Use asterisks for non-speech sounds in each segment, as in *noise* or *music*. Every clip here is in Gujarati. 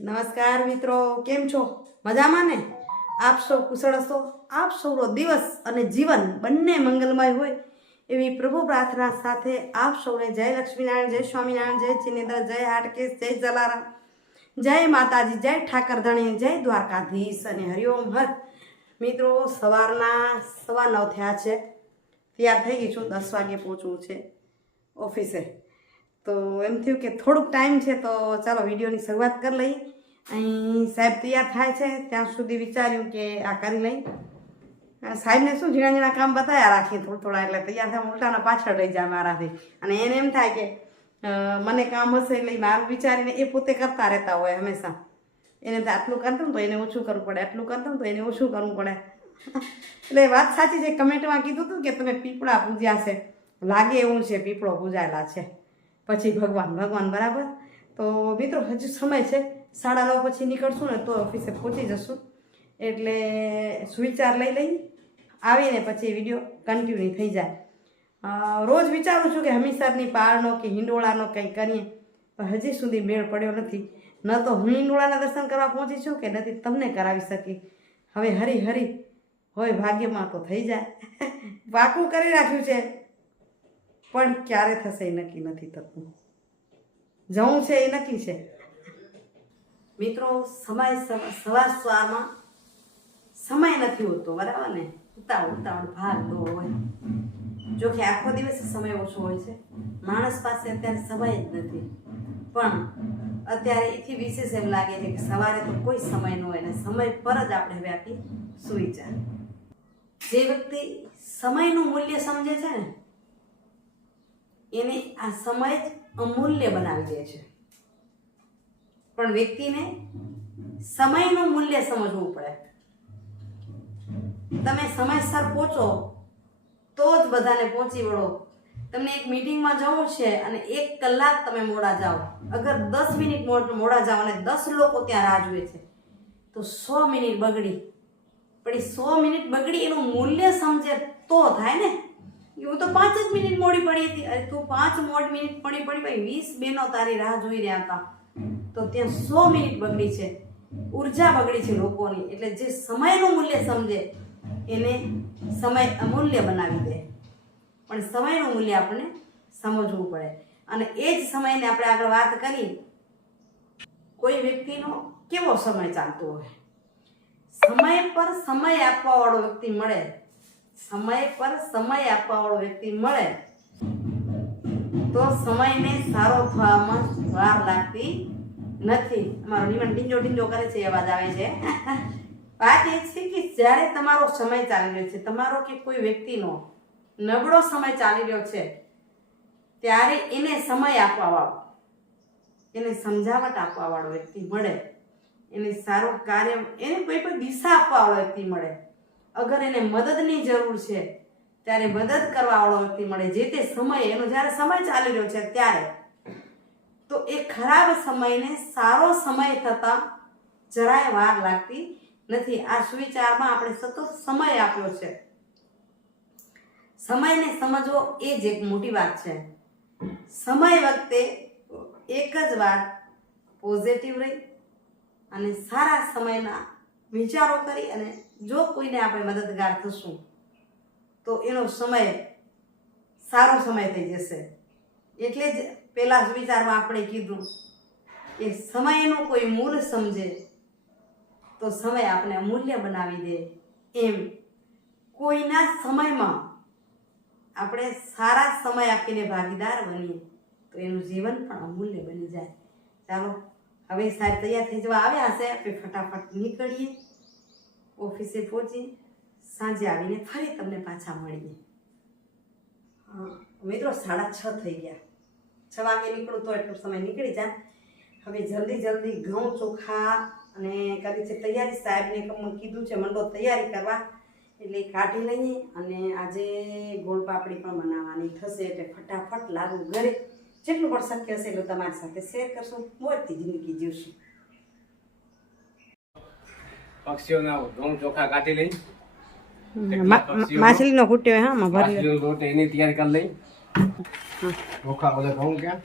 નમસ્કાર મિત્રો, કેમ છો? મજામાં ને? આપ સૌ કુશળ હશો? આપ સૌનો દિવસ અને જીવન બંને મંગલમય હોય એવી પ્રભુ પ્રાર્થના સાથે આપ સૌને જય લક્ષ્મીનારાયણ, જય સ્વામિનારાયણ, જય ચિનેન્દ્ર, જય હાટકેશ, જય જલારામ, જય માતાજી, જય ઠાકરધણી, જય દ્વારકાધીશ અને હરિઓમ હર. મિત્રો, સવારના સવા નવ થયા છે. તૈયાર થઈ ગઈ છું, દસ વાગે પહોંચવું છે ઓફિસે. તો એમ થયું કે થોડુંક ટાઈમ છે તો ચાલો વિડીયોની શરૂઆત કરી લઈ અહીં સાહેબ તૈયાર થાય છે, ત્યાં સુધી વિચાર્યું કે આ કરી લઈ. સાહેબને શું ઝીણા ઝીણા કામ બતાવ્યા રાખીએ થોડા થોડા એટલે તૈયાર થાય ઉલટાના પાછળ રહી જાય મારાથી. અને એને એમ થાય કે મને કામ હશે એટલે મારું વિચારીને એ પોતે કરતા રહેતા હોય હંમેશા. એને આટલું કરતું ને તો એને ઓછું કરવું પડે, આટલું કરતું ને તો એને ઓછું કરવું પડે. એટલે વાત સાચી છે કમેન્ટમાં કીધું હતું કે તમે પીપળા પૂજ્યા છે. લાગે એવું છે, પીપળો પૂજાયેલા છે. પછી ભગવાન ભગવાન બરાબર? તો મિત્રો, હજુ સમય છે. સાડા નવ પછી નીકળશું ને તો ઓફિસે પહોંચી જશું. એટલે સુવિચાર લઈ લઈ, આવીને પછી વીડિયો કન્ટિન્યુ થઈ જાય. રોજ વિચારું છું કે હમીસરની પારનો કે હિંડોળાનો કંઈ કરીએ, પણ હજી સુધી મેળ પડ્યો નથી. ન તો હું હિંડોળાના દર્શન કરવા પહોંચી છું કે નથી તમને કરાવી શકી હવે હરી હરી, હોય ભાગ્યમાં તો થઈ જાય. *laughs* પાકું કરી રાખ્યું છે. પણ ક્યારે થશે એ નક્કી નથી થતું. જવું છે એ નક્કી છે. મિત્રો, સમય સવ- સવાર સવારમાં સમય નથી હોતો, બરાબર ને? ઉતાવળ ઉતાવળ ભાગ હોય. જો કે આખો દિવસ સમય ઓછો હોય છે. માણસ પાસે અત્યારે સમય જ નથી. પણ અત્યારે એથી વિશેષ એમ લાગે છે કે સવારે તો કોઈ સમય ન હોય ને સમય પર જ આપણે હવે આખી સુઈ જાય. જે વ્યક્તિ સમયનું મૂલ્ય સમજે છે ને એને આ સમય જ અમૂલ્ય બનાવી દે છે. પણ વ્યક્તિને સમયનું મૂલ્ય સમજવું પડે. તમે સમયસર પહોંચો, તો જ બધાને પહોંચી વળો. તમને એક મિટિંગમાં જવું છે અને એક કલાક તમે મોડા જાઓ. અગર દસ મિનિટ મોડ- જાઓ અને દસ લોકો ત્યાં રાહ જુએ છે, તો સો મિનિટ બગડી. પણ એ સો મિનિટ બગડી એનું મૂલ્ય સમજે તો થાય ને? હું તો પાંચ જ મિનિટ મોડી પડી હતી. અરે તું પાંચ મોડ મિનિટ પડી પડી ભાઈ, વીસ બેનો તારી રાહ જોઈ રહ્યા હતા. તો ત્યાં સો મિનિટ બગડી છે. ઊર્જા બગડી છે લોકોની. એટલે જે સમયનું મૂલ્ય સમજે, એને સમય અમૂલ્ય બનાવી દે. પણ સમયનું મૂલ્ય આપણે સમજવું પડે. અને એ જ સમયને આપણે આગળ વાત કરી, કોઈ વ્યક્તિનો કેવો સમય ચાલતો હોય? સમય પર સમય આપવાવાળો વ્યક્તિ મળે સમય પર સમય આપવા વાળો વ્યક્તિ મળે, તો સમયને સારો થવામાં વાર લાગતી નથી. અમારો નિમન ડીંજો ડીંજો કરે છે, અવાજ આવે છે. વાત એ છે કે જ્યારે તમારો સમય ચાલી રહ્યો છે, તમારો કે કોઈ વ્યક્તિનો નબળો સમય ચાલી રહ્યો છે, ત્યારે એને સમય આપવા વાળો એને સમજાવટ આપવા વાળો વ્યક્તિ મળે. એને સારું કાર્ય, એને કોઈ પણ દિશા આપવા વાળો વ્યક્તિ મળે. અગર એને મદદની જરૂર છે, ત્યારે મદદ કરવાવાળો વ્યક્તિ મળે. જે તે સમયે, એનો જ્યારે સમય ચાલી રહ્યો છે ત્યારે, તો એ ખરાબ સમયને સારો સમય થતાં જરાય વાર લાગતી નથી. આ સુવિચારમાં આપણે સતત સમય આપ્યો છે. સમયને સમજવો એ જ એક મોટી વાત છે. સમય વખતે એક જ વાત પોઝિટિવ રહી અને સારા સમયના વિચારો કરી અને જો કોઈને આપણે મદદગાર થશું, તો એનો સમય સારો સમય થઈ જશે. એટલે જ પહેલા વિચારમાં આપણે કીધું કે સમયનું કોઈ મૂળ સમજે, તો સમય આપણે અમૂલ્ય બનાવી દે. એમ કોઈના સમયમાં આપણે સારા સમય આપીને ભાગીદાર બનીએ, તો એનું જીવન પણ અમૂલ્ય બની જાય. ચાલો, હવે સાહેબ તૈયાર થઈ જવા આવ્યા હશે, આપણે ફટાફટ નીકળીએ. ઓફિસે પહોંચી સાંજે આવીને ફરી તમને પાછા મળીએ. હા, મિત્રો સાડા છ થઈ ગયા. છ વાગે નીકળું તો એટલો સમય નીકળી જાય. હવે જલ્દી જલ્દી ઘઉં ચોખા અને કરી છે તૈયારી સાહેબને કીધું છે મંડો તૈયારી કરવા. એટલે કાઢી લઈએ અને આજે ગોળ પાપડી પણ બનાવવાની થશે એટલે ફટાફટ લાગુ ઘરે. જેટલું પણ શક્ય હશે એટલું તમારી સાથે શેર કરશું. મોજથી જિંદગી જીવશું. પક્ષીઓના ઘઉં ચોખા કાઢી લઈ. માછલીનો કુટ્યો હા માં ભરી લઈ લોટ એની તૈયાર કરી લઈ. ચોખા બધા ઘઉં ક્યાં?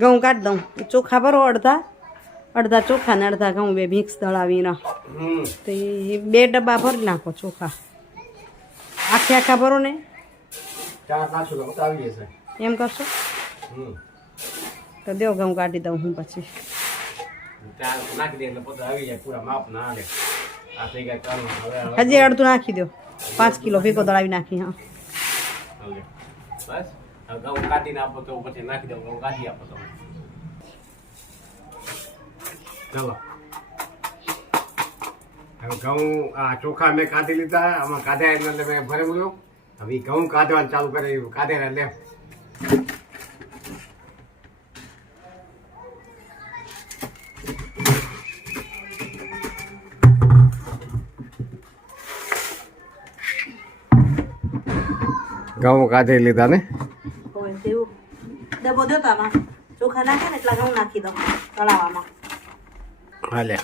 ઘઉં કાઢ દઉં. ચોખા ભરો અડધા. અડધા ચોખા ને અડધા ઘઉં બે મિક્સ દળાવીને. તો એ બે ડબ્બા ભરી નાખો ચોખા. આખે આખા ભરો ને. એમ કરશો? તો દેવ ઘઉં કાઢી દઉં હું પછી. નાખી દે એટલે પોતે આવી જાય પૂરા માપ ના હાલે. આ થઈ ગયા ચાલો હવે હજી અડધું નાખી દો. પાંચ કિલો ભેગો દળાવી નાખી હા. બસ. હવે ઘઉં કાઢીને આપો તો પછી નાખી દઉં ઘઉં કાઢી આપો તમે. ચાલો. હવે ઘઉં આ ચોખા મેં કાઢી લીધા આમાં કાઢ્યા એટલે મેં ભરે હવે ઘઉં કાઢવાનું ચાલુ કરે કાઢે એટલે ઘઉં કાઢી લીધા ને? ડબ્બો દેતો ચોખા નાખે ને એટલા ઘઉં નાખી દઉં તળાવવામાં હાલે.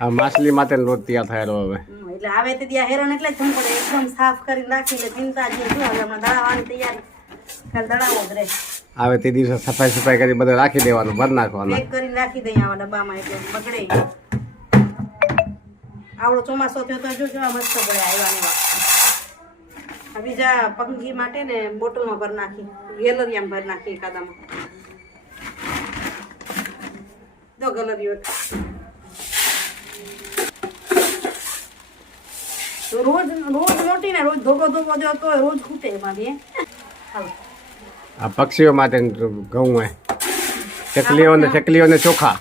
આ માછલી માટે લોટ તૈયાર થયેલો હવે. એટલે આવે તે ત્યાં હેરાન એટલે જ પડે. એકદમ સાફ કરી નાખી એટલે ચિંતા જે શું હવે હમણાં દળાવવાની તૈયારી? દળાવો જ રહે. આવે તે દિવસે સફાઈ સફાઈ કરી બધું રાખી દેવાનું ભર નાખવાનું. પેક નાખી રાખી દઈએ આવા ડબ્બામાં એટલે બગડે. આવડો ચોમાસો થયો તો જો જોવા મસ્ત પડે આવ્યા એવા બીજા પંખી માટે ને બોટલમાં ભરી નાખી ગેલરિયામાં ભરી નાખી એકાદામાં. જો ગલરીઓ. તો રોજ રોજ રોટી ને રોજ ધોકો ધોકો દો તો રોજ ખૂટે એમાંથી આ પક્ષીઓ માટે ઘઉં હોય ચકલીઓ ને ચકલીઓ ને ચોખા.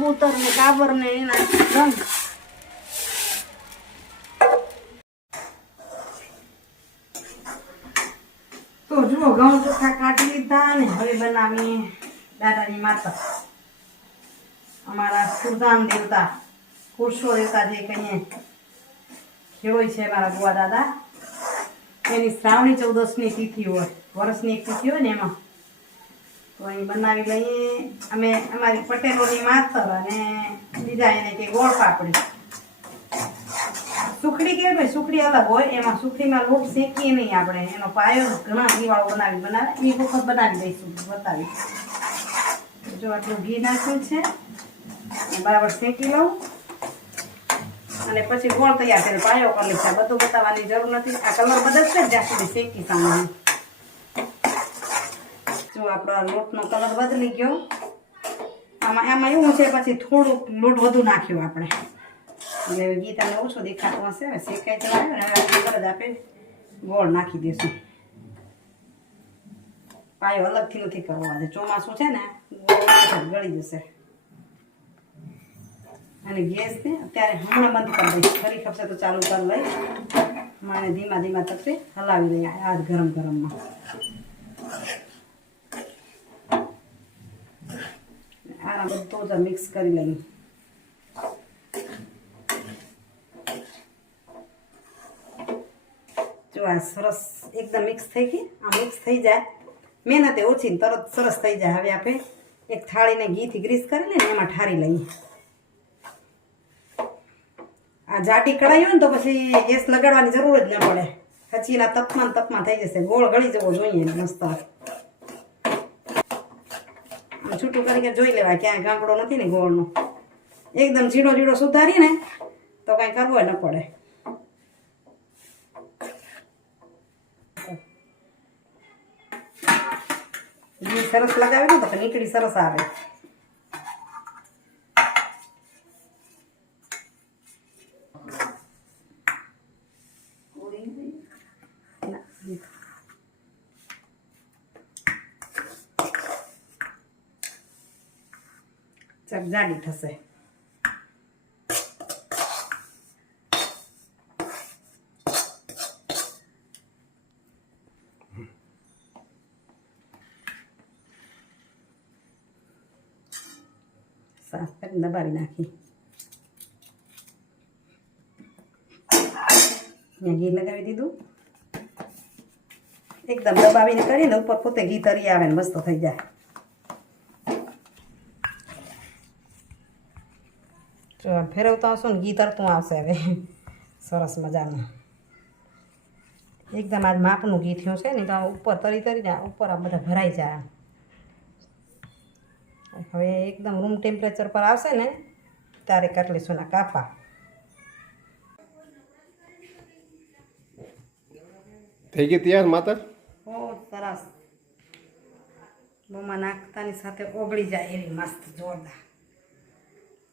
કબૂતર ને કાબર ને એના રંગ. ઘઉં ચોખા કાઢી લીધા ને હવે દાદાની માતા. અમારા સુરધામ દેવતા, પુરુષો દેવતા જે કહીએ કેવોય છે મારા બુઆ દાદા, એની શ્રાવણી ચૌદસની તિથિ હોય, વર્ષની એક તિથિ હોય ને એમાં. તો અહીં બનાવી લઈએ અમે અમારી પટેલોની માથર અને બીજા એને કે ગોળ પાપડી સુખડી કેવી હોય સુખડી અલગ હોય. એમાં સુખડીમાં લોટ શેકીએ નહીં આપણે. એનો પાયો ઘણા ઘીવાળો બનાવી બનાવે. એ વખત બનાવી દઈશું. બતાવી જો આટલું ઘી નાખ્યું છે. બરાબર શેકી લઉં. અને પછી ગોળ તૈયાર થયેલો પાયો કરી લઈશ. બધું બતાવવાની જરૂર નથી. આ કલર બદલશે જ્યાં સુધી શેકી જો આપણો લોટનો કલર બદલી ગયો. આમાં આમાં એવું છે, પછી થોડુંક લોટ વધુ નાખ્યો આપણે. એટલે ગીતાને ઓછો દેખાતો હશે. શેકાઈ ચલાવ્યો ને તરત આપણે ગોળ નાખી દઈશું પાયો અલગથી નથી કરવો. આજે ચોમાસું છે ને, ગોળ જશે. અને ગેસને અત્યારે હમણાં બંધ કરી દઈશ. ફરી ખપશે તો ચાલુ કરી લઈ મારે ધીમા ધીમા તપે હલાવી દઈએ આ જ ગરમ ગરમમાં. આના બધો જ મિક્સ કરી લઈએ. જો આ સરસ એકદમ મિક્સ થઈ ગઈ. આ મિક્સ થઈ જાય. મહેનતે ઓછી તરત સરસ થઈ જાય. હવે આપણે એક થાળીને ઘીથી ગ્રીસ કરી લઈએ એમાં ઠારી લઈએ. આ જાટી કઢાઈ હોય ને તો પછી ગેસ લગાડવાની જરૂર જ ન પડે. એના તપમાં ને તપમાં થઈ જશે. ગોળ ગળી જવો જોઈએ મસ્ત. છૂટું કરીને જોઈ લેવાય ક્યાંય ગાંગડો નથી ને ગોળનો. એકદમ ઝીણો ઝીણો સુધારીને તો કાંઈ કરવો ન પડે. ઘી સરસ લગાવે ને તો નીકળી સરસ આવે ના, ચાક જાડી થશે. સાફ કરીને દબાવી નાખી. ઘી લગાવી દીધું. એકદમ દબાવીને કરીને ઉપર પોતે ઘી તરી આવે ને મસ્ત થઈ જાય જો આમ ફેરવતા હશો ને ઘી તરતું આવશે હવે. સરસ મજાનું. એકદમ આજ માપનું ઘી થયું છે ને તો ઉપર તરી તરીને ઉપર આ બધા ભરાઈ જાય હવે એકદમ રૂમ ટેમ્પરેચર પર આવશે ને ત્યારે કરી લઈશું કાપા. થઈ ગઈ તૈયાર માતર? ઓ સરસ. મોંમાં નાખતાની સાથે ઓગળી જાય એવી મસ્ત જોરદાર.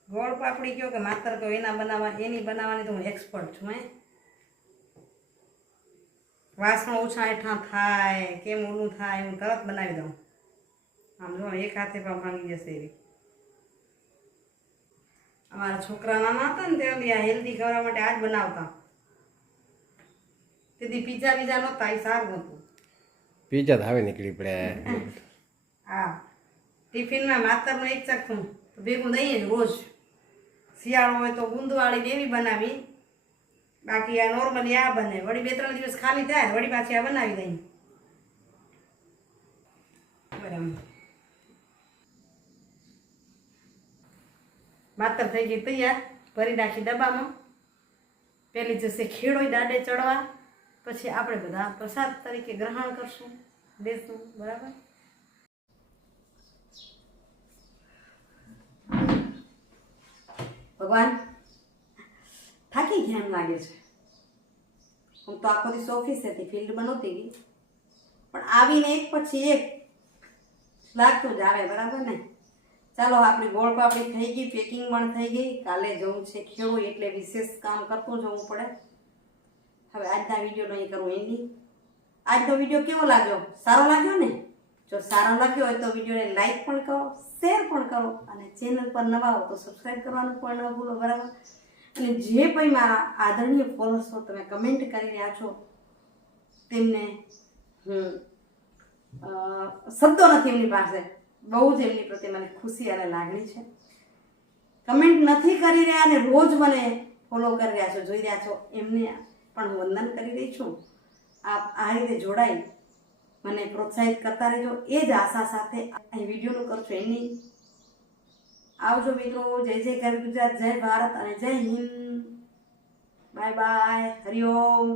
ગોળ પાપડી કયો કે માત્ર કહો એના બનાવવા એની બનાવવાની તો હું એક્સપર્ટ છું હે. વાસણ ઓછા હેઠા થાય કેમ ઓલું થાય હું તરત બનાવી દઉં. આમ જો એક હાથે પણ ભાંગી જશે એવી. અમારા છોકરા નાના હતા ને ત્યાં આ હેલ્ધી ખવડાવવા માટે આ જ બનાવતા. તેથી પીઝા બીજા નહોતા એ સારું હતું પીઝા તો હવે નીકળી પડ્યા *laughs* હા. ટિફિનમાં માતરનું એક ચાખું તો ભેગું દઈએ રોજ. શિયાળો હોય તો ગુંદવાળી ને એવી બનાવી. બાકી આ નોર્મલી આ બને. વળી બે ત્રણ દિવસ ખાલી થાય વળી પાછી આ બનાવી દઈ બરાબર. માતર થઈ ગઈ તૈયાર. ભરી નાખી ડબ્બામાં. પેલી જશે ખેડોય દાડે ચડવા. પછી આપણે બધા પ્રસાદ તરીકે ગ્રહણ કરશું. દેશું બરાબર? ભગવાન થાકી ગયા એમ લાગે છે. હું તો આખો દિવસ ઓફિસ હતી ફિલ્ડમાં નહોતી ગઈ. પણ આવીને એક પછી એક લાગતું જ આવે, બરાબર ને? ચાલો, આપણી ગોળ પાપડી થઈ ગઈ, પેકિંગ પણ થઈ ગઈ. કાલે જવું છે ખેડૂ એટલે વિશેષ કામ કરતું જવું પડે. હવે આજના વીડિયો નહીં કરવું એની આજનો વીડિયો કેવો લાગ્યો? સારો લાગ્યો ને? જો સારો લાગ્યો હોય તો વિડીયોને લાઈક પણ કરો શેર પણ કરો અને ચેનલ પર નવા હો તો સબસ્ક્રાઈબ કરવાનું પણ ન ભૂલો, બરાબર? અને જે પણ મારા આદરણીય ફોલોઅર્સો તમે કમેન્ટ કરી રહ્યા છો, તેમને હું શબ્દો નથી એમની પાસે. બહુ જ એમની પ્રત્યે મને ખુશી અને લાગણી છે. કમેન્ટ નથી કરી રહ્યા અને રોજ મને ફોલો કરી રહ્યા છો, જોઈ રહ્યા છો. એમને પણ હું વંદન કરી રહી છું. આપ આ રીતે જોડાઈ મને પ્રોત્સાહિત કરતા રહેજો. એ જ આશા સાથે અહીં વિડીયોનું કરશો. એની આવજો મિત્રો. જય જય કરે ગુજરાત, જય ભારત અને જય હિન્દ. Bye bye. હરિઓમ